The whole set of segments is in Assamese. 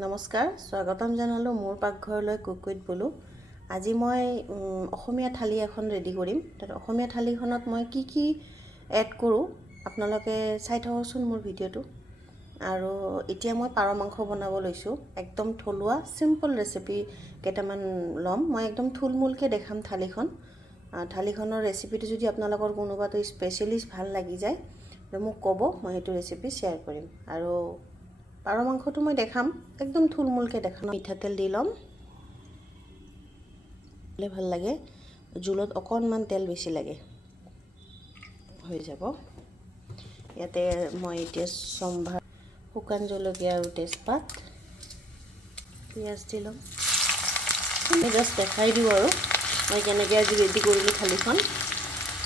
নমস্কাৰ স্বাগতম জনালো মোৰ পাকঘৰলৈ কুকুইত বলো। আজি মই অসমীয়া থালি এখন ৰেডি কৰিম। তাত অসমীয়া থালিখনত মই কি এড কৰোঁ আপোনালোকে চাই থাককচোন মোৰ ভিডিঅ'টো। আৰু এতিয়া মই পাৰ মাংস বনাব লৈছোঁ। একদম থলুৱা সিম্পল ৰেচিপি কেইটামান ল'ম। মই একদম থুলমূলকৈ দেখাম থালিখন। থালিখনৰ ৰেচিপিটো যদি আপোনালোকৰ কোনোবাটো স্পেচিয়েলিষ্ট ভাল লাগি যায় মোক ক'ব, মই সেইটো ৰেচিপি শ্বেয়াৰ কৰিম। আৰু পাৰ মাংসটো মই দেখাম, একদম থুলমূলকৈ দেখাম। মিঠাতেল দি ল'ম, ভাল লাগে। জোলত অকণমান তেল বেছি লাগে, হৈ যাব। ইয়াতে মই এতিয়া সম্ভাৰ, শুকান জলকীয়া আৰু তেজপাত, পিঁয়াজ দি ল'ম। জাষ্ট দেখাই দিওঁ আৰু মই কেনেকৈ আজি ৰেডি কৰিলোঁ থালিখন।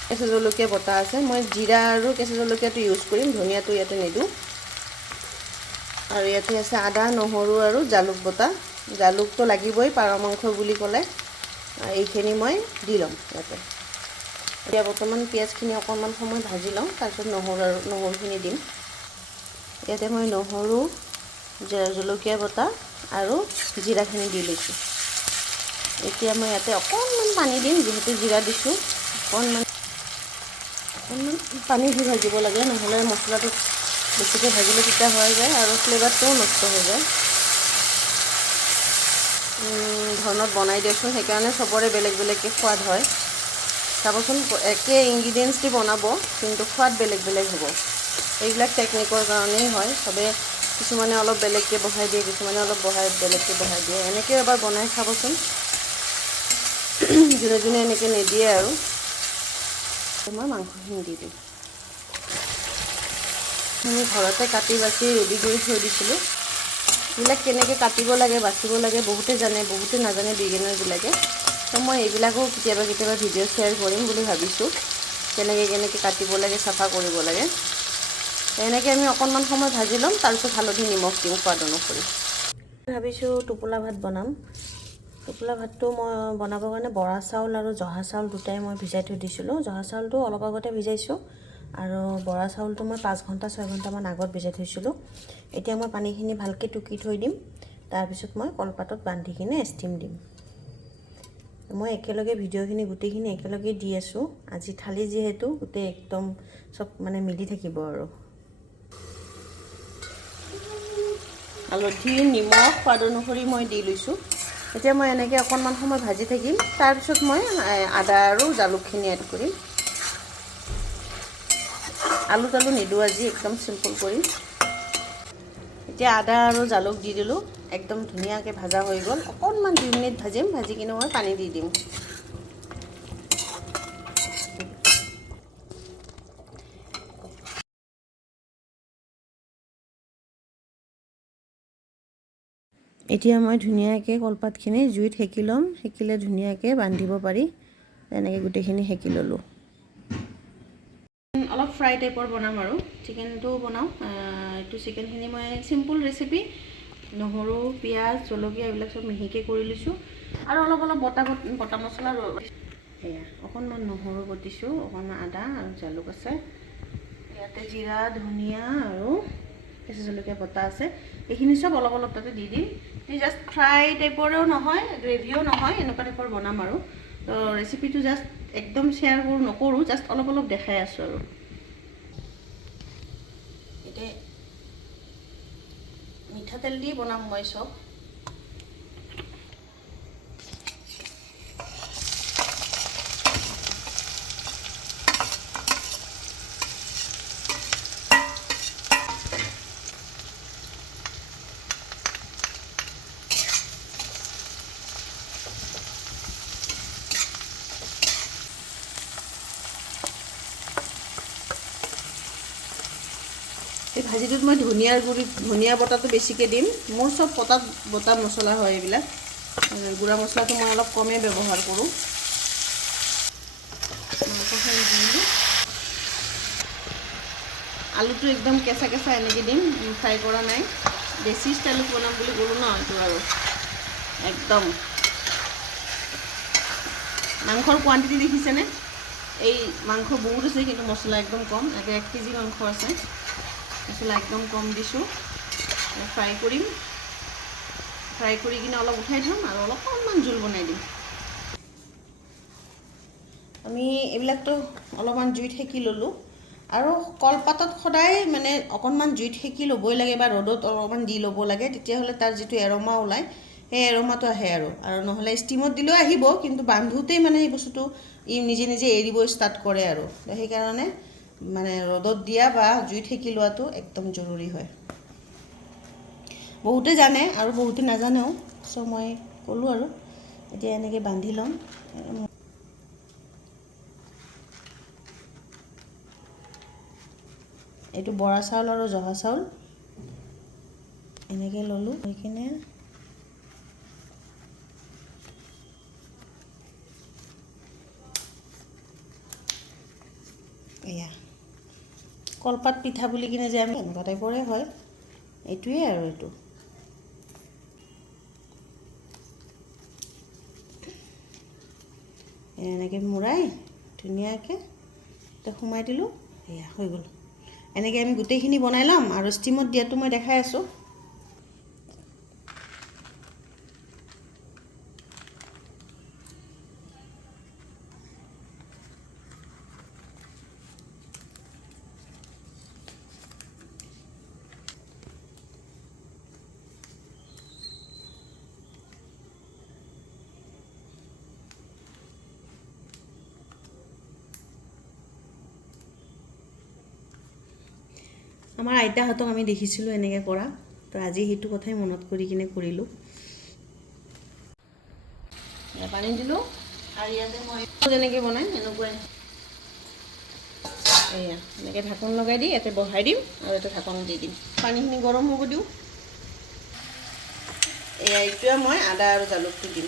কেঁচা জলকীয়া বটা আছে, মই জিৰা আৰু কেঁচা জলকীয়াটো ইউজ কৰিম, ধনিয়াটো ইয়াতে নিদিওঁ। আৰু ইয়াতে আছে আদা, নহৰু আৰু জালুক বটা। জালুকটো লাগিবই পাৰ মাংস বুলি ক'লে। এইখিনি মই দি ল'ম ইয়াতে। এতিয়া বৰ্তমান পিঁয়াজখিনি অকণমান সময় ভাজি লওঁ, তাৰপিছত নহৰুখিনি দিম। ইয়াতে মই নহৰু, জলকীয়া বটা আৰু জিৰাখিনি দি লৈছোঁ। এতিয়া মই ইয়াতে অকণমান পানী দিম, যিহেতু জিৰা দিছোঁ। অকণমান পানী দি ভাজিব লাগে, নহ'লে মছলাটো বেছিকৈ ভাজিলে তিতা হৈ যায় আৰু ফ্লেভাৰটোও নষ্ট হৈ যায়। ধৰণত বনাই দিয়কচোন, সেইকাৰণে চবৰে বেলেগ বেলেগকৈ সোৱাদ হয়। চাবচোন, একে ইনগ্ৰিডিয়েণ্টছ দি বনাব কিন্তু সোৱাদ বেলেগ বেলেগ হ'ব। এইবিলাক টেকনিকৰ কাৰণেই হয়। চবে কিছুমানে অলপ বেলেগকৈ বহাই দিয়ে, কিছুমানে অলপ বেলেগকৈ বহাই দিয়ে। এনেকৈও এবাৰ বনাই খাবচোন। যোনে যোনে এনেকৈ নিদিয়ে আৰু। মই মাংসখিনি দি দিওঁ। মই ঘৰতে কাটি বাছি ৰেডি কৰি থৈ দিছিলোঁ। এইবিলাক কেনেকৈ কাটিব লাগে, বাচিব লাগে বহুতে জানে, বহুতে নাজানে বিগিনাৰবিলাকে। তো মই এইবিলাকো কেতিয়াবা ভিডিঅ' শ্বেয়াৰ কৰিম বুলি ভাবিছোঁ। কেনেকৈ কাটিব লাগে, চাফা কৰিব লাগে। এনেকৈ আমি অকণমান সময় ভাজি ল'ম, তাৰপিছত হালধি নিমখ দিম সোৱাদ অনুসৰি। ভাবিছোঁ টোপোলা ভাত বনাম। টোপোলা ভাতটো মই বনাবৰ কাৰণে বৰা চাউল আৰু জহা চাউল দুটাই মই ভিজাই থৈ দিছিলোঁ। জহা চাউলটো অলপ আগতে ভিজাইছোঁ আৰু বৰা চাউলটো মই 5 ঘণ্টা 6 ঘণ্টামান আগত ভিজাই থৈছিলোঁ। এতিয়া মই পানীখিনি ভালকৈ টুকি থৈ দিম, তাৰপিছত মই কলপাতত বান্ধি কিনে ষ্টিম দিম। মই একেলগে ভিডিঅ'খিনি গোটেইখিনি একেলগে দি আছোঁ। আজি থালি যিহেতু গোটেই একদম চব মানে মিলি থাকিব আৰু। হালধি, নিমখ সোৱাদ অনুসৰি মই দি লৈছোঁ। এতিয়া মই এনেকৈ অকণমান সময় ভাজি থাকিম, তাৰপিছত মই আদা আৰু জালুকখিনি এড কৰিম। আলু তালু নিদিওঁ আজি, একদম চিম্পুল কৰিম। এতিয়া আদা আৰু জালুক দি দিলোঁ, একদম ধুনীয়াকৈ ভাজা হৈ গ'ল। অকণমান 2 মিনিট ভাজিম, ভাজি কিনে মই পানী দি দিম। এতিয়া মই ধুনীয়াকৈ কলপাতখিনি জুইত সেকি ল'ম। সেকিলে ধুনীয়াকৈ বান্ধিব পাৰি। এনেকৈ গোটেইখিনি সেকি ল'লোঁ। অলপ ফ্ৰাই টাইপৰ বনাম আৰু চিকেনটো বনাওঁ। এইটো চিকেনখিনি মই চিম্পুল ৰেচিপি, নহৰু, পিঁয়াজ, জলকীয়া এইবিলাক চব মিহিকৈ কৰি লৈছোঁ। আৰু অলপ বটা মছলা সেয়া অকণমান নহৰু বটিছোঁ, অকণমান আদা আৰু জালুক আছে। ইয়াতে জিৰা, ধনিয়া আৰু কেঁচা জলকীয়া বটা আছে। এইখিনি চব অলপ তাতে দি দিম। জাষ্ট ফ্ৰাই টাইপৰো নহয়, গ্ৰেভিও নহয়, এনেকুৱা টাইপৰ বনাম আৰু। তো ৰেচিপিটো জাষ্ট একদম শ্বেয়াৰ নকৰোঁ, জাষ্ট অলপ দেখাই আছোঁ আৰু। এতিয়া মিঠাতেল দি বনাম মই চব। এই ভাজিটোত মই ধনিয়া বটাটো বেছিকৈ দিম। মোৰ চব বটা মছলা হয় এইবিলাক। গুড়া মছলাটো মই অলপ কমেই ব্যৱহাৰ কৰোঁ। মাংসখিনি দিলোঁ। আলুটো একদম কেঁচা এনেকৈ দিম, ফ্ৰাই কৰা নাই। দেশী ষ্টাইলত বনাম বুলি ক'লোঁ ন, এইটো আৰু একদম। মাংসৰ কোৱান্টিটি দেখিছেনে? এই মাংস বহুত আছে কিন্তু মছলা একদম কম। 1 কেজি মাংস আছে, মছলা একদম কম দিছোঁ। ফ্ৰাই কৰিম। ফ্ৰাই কৰি কিনে অলপ উঠাই থ'ম আৰু অলপমান জোল বনাই দিম। আমি এইবিলাকতো অলপমান জুইত সেকি ল'লোঁ আৰু কলপাতত সদায় মানে অকণমান জুইত সেকি ল'বই লাগে বা ৰ'দত অলপমান দি ল'ব লাগে, তেতিয়াহ'লে তাৰ যিটো এৰমা ওলায় সেই এৰমাটো আহে আৰু নহ'লে ষ্টিমত দিলেও আহিব, কিন্তু বান্ধোতেই মানে এই বস্তুটো নিজে নিজে এৰিব ষ্টাৰ্ট কৰে আৰু সেইকাৰণে মানে ৰ'দত দিয়া বা জুইত সেকি লোৱাটো একদম জৰুৰী হয়। বহুতে জানে আৰু বহুতে নাজানেও, চ' মই ক'লোঁ আৰু এতিয়া এনেকৈ বান্ধি ল'ম। এইটো বৰা চাউল আৰু জহা চাউল এনেকৈ ল'লোঁ, লৈ কিনে এয়া কলপাত পিঠা বুলি কিনে যে আমি এনেকুৱা টাইপৰে হয়, এইটোৱে আৰু এইটো এনেকৈ মূৰাই ধুনীয়াকৈ সোমাই দিলোঁ, এয়া হৈ গ'ল। এনেকৈ আমি গোটেইখিনি বনাই ল'ম আৰু ষ্টিমত দিয়াটো মই দেখাই আছোঁ। আমাৰ আইতাহঁতক আমি দেখিছিলোঁ এনেকৈ কৰা, তো আজি সেইটো কথাই মনত কৰি কিনে কৰিলোঁ। পানী দিলোঁ আৰু ইয়াতে মই যেনেকৈ বনাই এনেকুৱাই এয়া এনেকৈ ঢাকন লগাই দি ইয়াতে বহাই দিম আৰু ইয়াতে ঢাকন দি দিম, পানীখিনি গৰম হ'ব দিওঁ। এয়া এইটোৱে মই আদা আৰু জালুকটো দিম,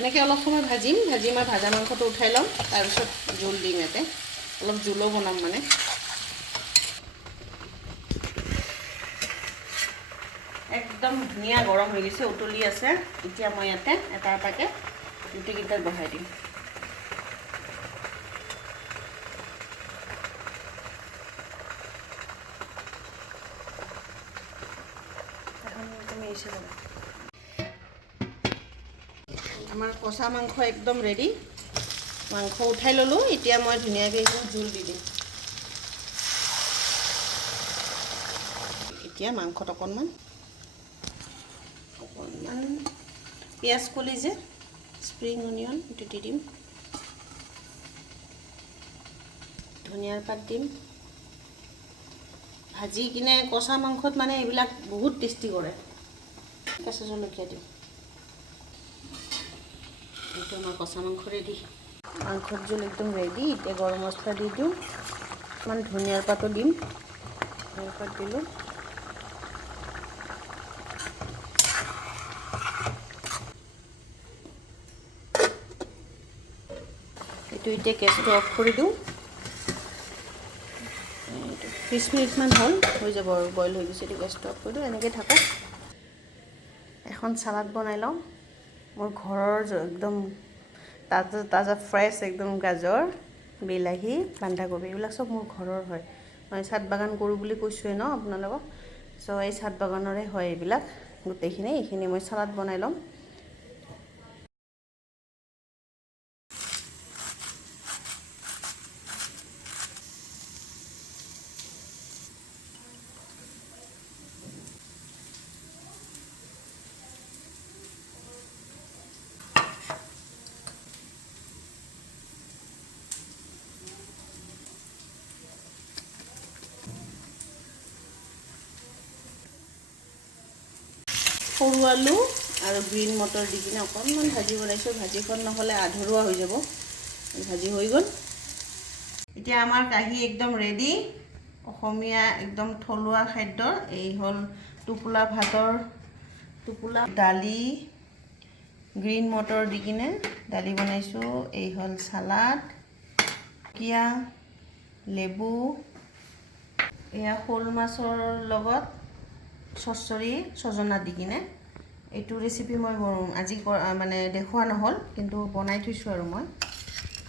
এনেকৈ অলপ সময় ভাজি মই ভাজা মাংসটো উঠাই ল'ম, তাৰপিছত জোল দিম। ইয়াতে অলপ জোলো বনাম মানে। একদম ধুনীয়া গৰম হৈ গৈছে, উতলি আছে। এতিয়া মই ইয়াতে এটা এটাকৈ ৰুটিকেইটা বহাই দিম। আমাৰ কচা মাংস একদম ৰেডি, মাংস উঠাই ল'লোঁ। এতিয়া মই ধুনীয়াকৈ এইটো জোল দি দিম। এতিয়া মাংসত অকণমান পিঁয়াজ কলি যে স্প্ৰিং অনিয়ন এইটো দি দিম, ধনিয়াৰ পাত দিম। ভাজি কিনে কচা মাংসত মানে এইবিলাক বহুত টেষ্টি কৰে। কেঁচা জলকীয়া দিম। এইটো আমাৰ কচা মাংস ৰেডি, মাংসৰ জোল একদম ৰেডি। এতিয়া গৰম মছলা দি দিওঁ, অকণমান ধনিয়াৰ পাতো দিম, ধনিয়াৰ পাত দিলোঁ। এইটো এতিয়া গেছটো অফ কৰি দিওঁ। 20 মিনিটমান হ'ল, হৈ যাব আৰু বইল হৈ গৈছে। এইটো গেছটো অফ কৰি দিওঁ, এনেকৈ থাকক। এখন চালাড বনাই লওঁ। মোৰ ঘৰৰ একদম তাজা তাজা ফ্ৰেছ একদম গাজৰ, বিলাহী, বন্ধাকবি এইবিলাক চব মোৰ ঘৰৰ হয়। মই চাট বাগান কৰোঁ বুলি কৈছোঁৱে ন আপোনালোকক, চ' এই চাট বাগানৰে হয় এইবিলাক গোটেইখিনি। এইখিনি মই চালাড বনাই ল'ম। সৰু আলু আৰু গ্ৰীণ মটৰ দি কিনে অকণমান ভাজি বনাইছোঁ। ভাজিখন নহ'লে আধৰুৱা হৈ যাব। ভাজি হৈ গ'ল। এতিয়া আমাৰ কাঢ়ি একদম ৰেডি। অসমীয়া একদম থলুৱা খাদ্য এই হ'ল টোপোলা ভাতৰ দালি, গ্ৰীণ মটৰ দি কিনে দালি বনাইছোঁ। এই হ'ল চালাড, কিয়া, লেবু, এয়া শ'ল মাছৰ লগত চচ্চড়ি ছজনা দি কিনে। এইটো ৰেচিপি মই আজি মানে দেখুওৱা নহ'ল, কিন্তু বনাই থৈছোঁ আৰু মই।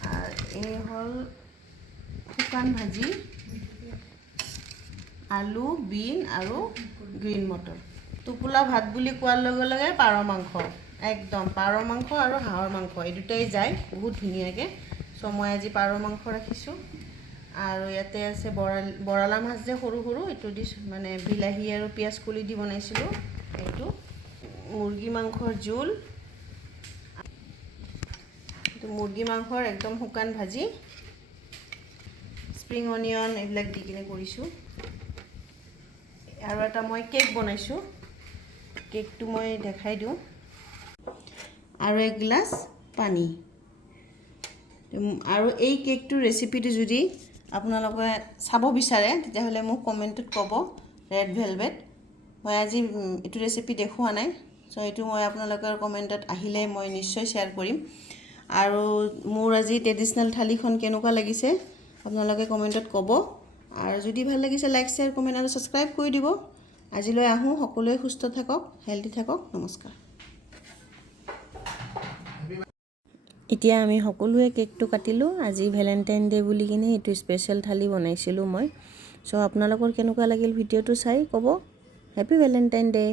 আৰু এই হ'ল শুকান ভাজি, আলু, বিন আৰু গ্ৰীণ মটৰ। টোপোলা ভাত বুলি কোৱাৰ লগে লগে পাৰ মাংস, একদম পাৰ মাংস আৰু হাঁহৰ মাংস এই দুটাই যায় বহুত ধুনীয়াকৈ। চ' মই আজি পাৰ মাংস ৰাখিছোঁ। আৰু ইয়াতে আছে বৰালা মাছ যে সৰু সৰু, এইটো দি মানে বিলাহী আৰু পিঁয়াজ কলি দি বনাইছিলোঁ। এইটো মুৰ্গী মাংসৰ জোল, এইটো মুৰ্গী মাংসৰ একদম শুকান ভাজি, স্প্ৰিং অনিয়ন এইবিলাক দি কিনে কৰিছোঁ। আৰু এটা মই কেক বনাইছোঁ, কেকটো মই দেখাই দিওঁ। আৰু এক গিলাচ পানী। আৰু এই কেকটোৰ ৰেচিপিটো যদি আপোনালোকে চাব বিচাৰে তেতিয়াহ'লে মোক কমেণ্টত ক'ব, ৰেড ভেলভেট। মই আজি এইটো ৰেচিপি দেখুওৱা নাই, চ' এইটো মই আপোনালোকৰ কমেণ্টত আহিলে মই নিশ্চয় শ্বেয়াৰ কৰিম। আৰু মোৰ আজি ট্ৰেডিশ্যনেল থালিখন কেনেকুৱা লাগিছে আপোনালোকে কমেণ্টত ক'ব। আৰু যদি ভাল লাগিছে লাইক, শ্বেয়াৰ, কমেণ্ট আৰু ছাবস্ক্ৰাইব কৰি দিব। আজিলৈ আহোঁ, সকলোৱে সুস্থ থাকক, হেল্ডি থাকক, নমস্কাৰ। এতিয়া আমি সকলোৱে কেকটো কাটিলোঁ। আজি ভেলেণ্টাইন ডে' বুলি কিনে এইটো স্পেচিয়েল থালি বনাইছিলোঁ মই। চ' আপোনালোকৰ কেনেকুৱা লাগিল ভিডিঅ'টো চাই ক'ব। Happy Valentine day'.